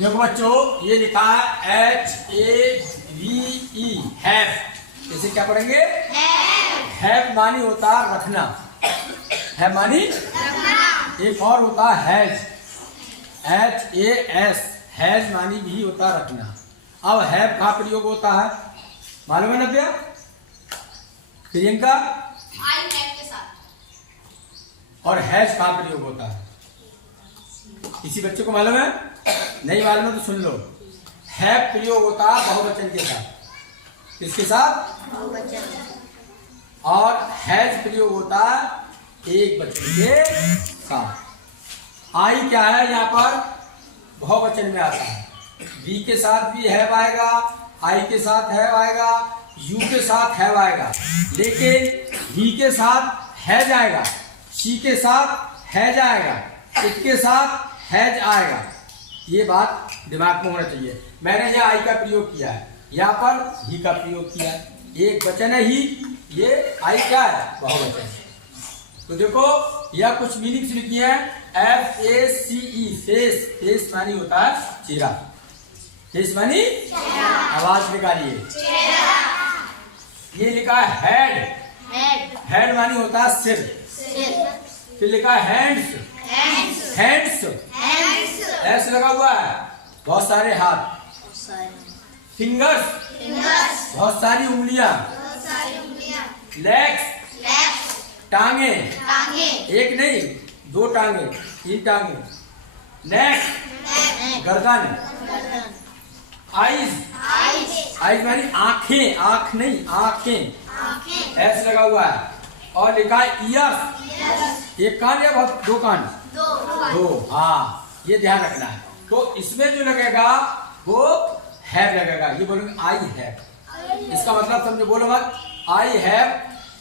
देखो बच्चों, ये लिखा है HAVE, हैव। इसे क्या पढ़ेंगे? हैव मानी होता है रखना, हैव मानी रखना। एक और होता है हैज, HAS, हैज मानी भी होता है रखना। अब हैव का प्रयोग होता है, मालूम है नव्या? प्रियंका? आई हैव के साथ। और हैज का प्रयोग होता है, किसी बच्चे को मालूम है? नहीं मालूम है तो सुन लो। हैव प्रयोग होता है बहुवचन के साथ, किसके साथ? बहुवचन। और हैज प्रयोग होता है एक वचन के साथ। आई क्या है? यहाँ पर बहुवचन में आता है। वी के साथ भी हैव आएगा, आई के साथ हैव आएगा, यू के साथ हैव आएगा, लेकिन ही के साथ हैज आएगा, शी के साथ हैज आएगा, इट के साथ हैज आएगा। ये बात दिमाग में होना चाहिए। मैंने यहाँ आई का प्रयोग किया है, यहाँ पर ही का प्रयोग किया है। एक वचन है ही, ये आई क्या है? बहुवचन है। तो देखो यह कुछ मीनिंग्स लिखी है। FACE, फेस, फेस मानी होता है चेहरा, फेस मानी आवाज निकालिए। ये लिखा है हेड, हेड मानी होता है सिर। फिर लिखा है हैंड्स, हैंड्स, ऐसे लगा हुआ है, बहुत सारे हाथ। फिंगर्स, बहुत सारी उंगलियां। लेग्स, टांगे, एक नहीं दो टांगे, 3 टांगे। नेक, गर्दन। आईज, आईज मानी आंखें, आंख नहीं आंखें, ऐसे लगा हुआ है। और लिखा है ईयर्स, एक कान या बहुत? 2 कान, दो। हाँ, ये ध्यान रखना है। तो इसमें जो लगेगा वो हैव लगेगा। ये बोलोगे आई हैव, इसका मतलब समझो, बोलो मत। आई हैव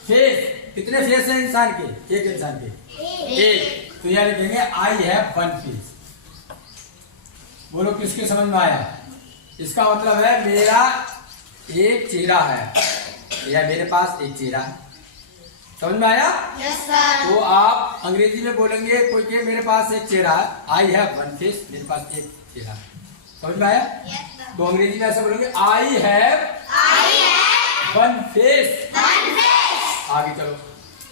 फेस, कितने फेस हैं इंसान के? एक इंसान के एक। तो यह लिखेंगे आई हैव 1 फेस। बोलो किसके समझ में आया? इसका मतलब है मेरा एक चेहरा है, या मेरे पास एक चेहरा है। समझ में आया? Yes, sir. तो आप अंग्रेजी में बोलेंगे कोई के मेरे पास एक चेहरा है, आई हैव 1 फेस, मेरे पास एक चेहरा है। समझ में आया? Yes, sir. तो अंग्रेजी में ऐसा बोलेंगे आई हैव 1 फेस। आगे चलो,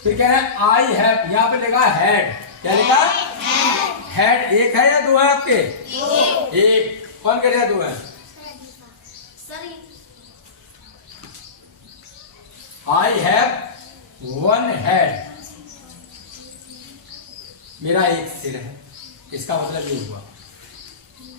फिर कह रहे हैं आई हैव, यहाँ पे लिखा हैड, क्या लिखा? हैड। एक है या 2 है आपके? एक। कौन कह रहा है 2 है? आई हैव 1 हेड, मेरा एक सिर है। इसका मतलब ये हुआ।